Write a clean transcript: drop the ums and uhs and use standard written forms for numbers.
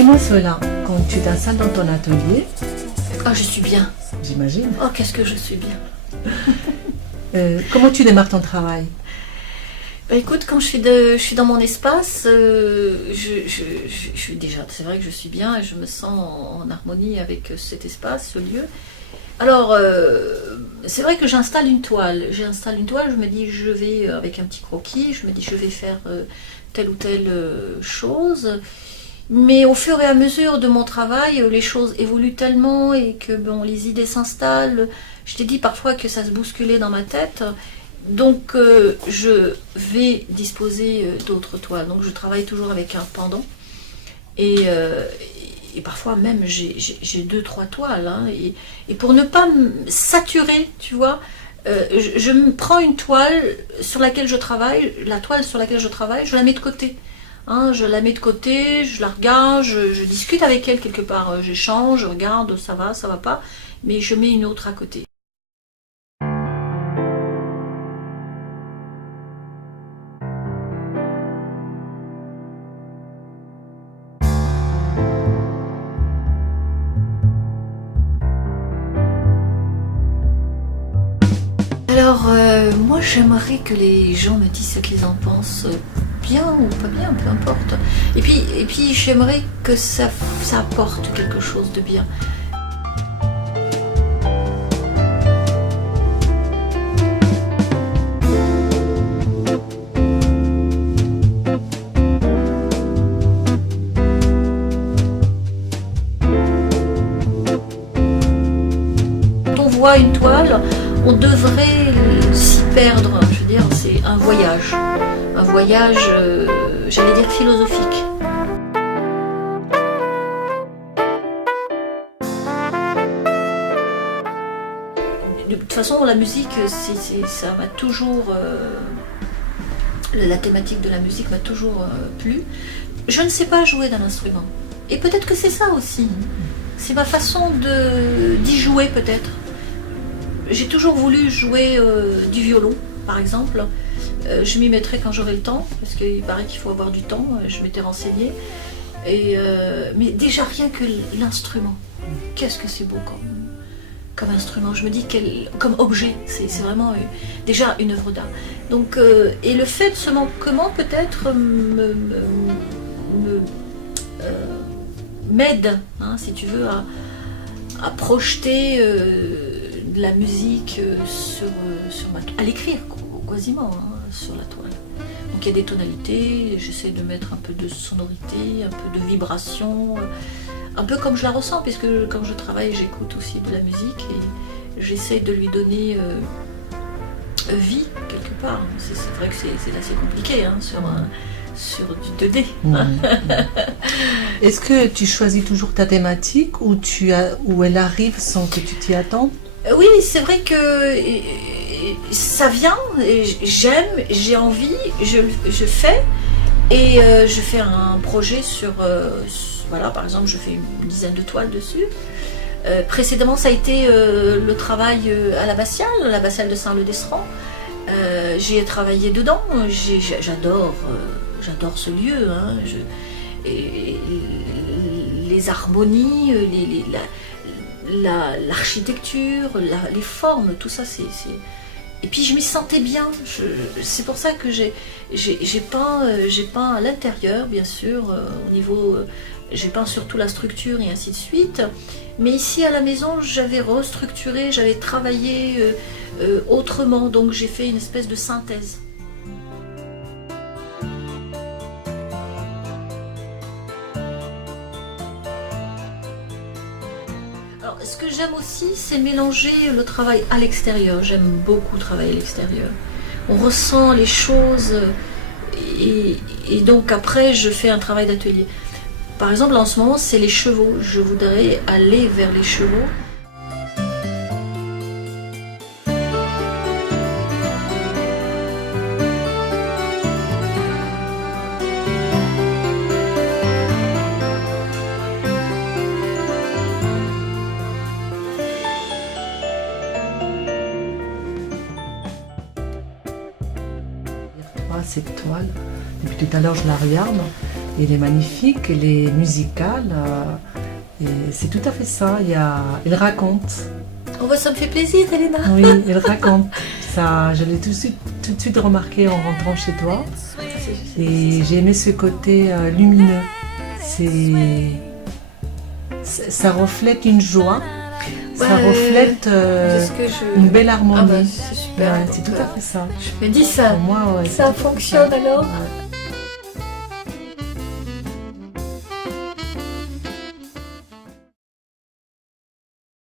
Dis-moi cela, quand tu t'installes dans ton atelier, Oh, je suis bien. j'imagine, Oh, qu'est-ce que je suis bien. comment tu démarres ton travail? Bah, écoute, quand je suis dans mon espace, je suis déjà, c'est vrai que je suis bien et je me sens en harmonie avec cet espace, ce lieu. Alors, c'est vrai que j'installe une toile. J'installe une toile, je me dis, je vais, avec un petit croquis, je me dis, je vais faire telle ou telle chose. Mais au fur et à mesure de mon travail, les choses évoluent tellement et que bon, les idées s'installent. Je t'ai dit parfois que ça se bousculait dans ma tête. Donc, je vais disposer d'autres toiles. Donc, je travaille toujours avec un pendant. Et parfois même, j'ai deux, trois toiles. Hein. Et pour ne pas me saturer, tu vois, je me prends une toile sur laquelle je travaille, la toile sur laquelle je travaille, je la mets de côté. Hein, je la mets de côté, je la regarde, je discute avec elle quelque part, j'échange, je regarde, ça va pas, mais je mets une autre à côté. Alors, moi j'aimerais que les gens me disent ce qu'ils en pensent, bien ou pas bien, peu importe. Et puis j'aimerais que ça apporte quelque chose de bien. Quand on voit une toile, on devrait s'y perdre. Je veux dire, c'est un voyage, j'allais dire philosophique. De toute façon, la musique, ça m'a toujours, la thématique de la musique m'a toujours plu. Je ne sais pas jouer d'un instrument, et peut-être que c'est ça aussi. C'est ma façon d'y jouer peut-être. J'ai toujours voulu jouer du violon, par exemple. Je m'y mettrai quand j'aurai le temps, parce qu'il paraît qu'il faut avoir du temps, je m'étais renseignée. Mais déjà rien que l'instrument, qu'est-ce que c'est beau comme instrument. Je me dis comme objet, c'est vraiment déjà une œuvre d'art. Donc, et le fait seulement comment peut-être m'aide, hein, si tu veux, à projeter de la musique à l'écrire quasiment, hein, sur la toile. Donc il y a des tonalités, j'essaie de mettre un peu de sonorité, un peu de vibration, un peu comme je la ressens, puisque quand je travaille j'écoute aussi de la musique et j'essaie de lui donner vie quelque part. C'est vrai que c'est assez compliqué, hein, sur du 2D. Est-ce que tu choisis toujours ta thématique ou elle arrive sans que tu t'y attendes? Oui, c'est vrai que ça vient, j'aime, j'ai envie, je fais, et je fais un projet sur, voilà, par exemple, je fais une dizaine de toiles dessus. Précédemment, ça a été le travail à l'abbatiale de Saint-Leu-d'Esserand. J'y ai travaillé dedans, j'adore ce lieu, hein, et les harmonies, l'architecture, les formes, tout ça, Et puis je m'y sentais bien. C'est pour ça que j'ai peint à l'intérieur, bien sûr, au niveau, j'ai peint surtout la structure et ainsi de suite. Mais ici à la maison, j'avais restructuré, j'avais travaillé autrement, donc j'ai fait une espèce de synthèse. Alors, ce que j'aime aussi, c'est mélanger le travail à l'extérieur. J'aime beaucoup travailler à l'extérieur. On ressent les choses et donc après, je fais un travail d'atelier. Par exemple, en ce moment, c'est les chevaux. Je voudrais aller vers les chevaux. Cette toile, depuis tout à l'heure je la regarde elle est magnifique, elle est musicale. Et c'est tout à fait ça. Elle raconte. Oh, bah, ça me fait plaisir, Elena. Oui, elle raconte. Ça, je l'ai tout de suite remarqué en rentrant chez toi. Et j'ai aimé ce côté lumineux. Ça reflète une joie. Ça reflète une belle harmonie. Ah bah, c'est super. Ouais, c'est tout à fait ça. Je me dis ça. Pour moi, ouais, Ça fonctionne alors. Ouais.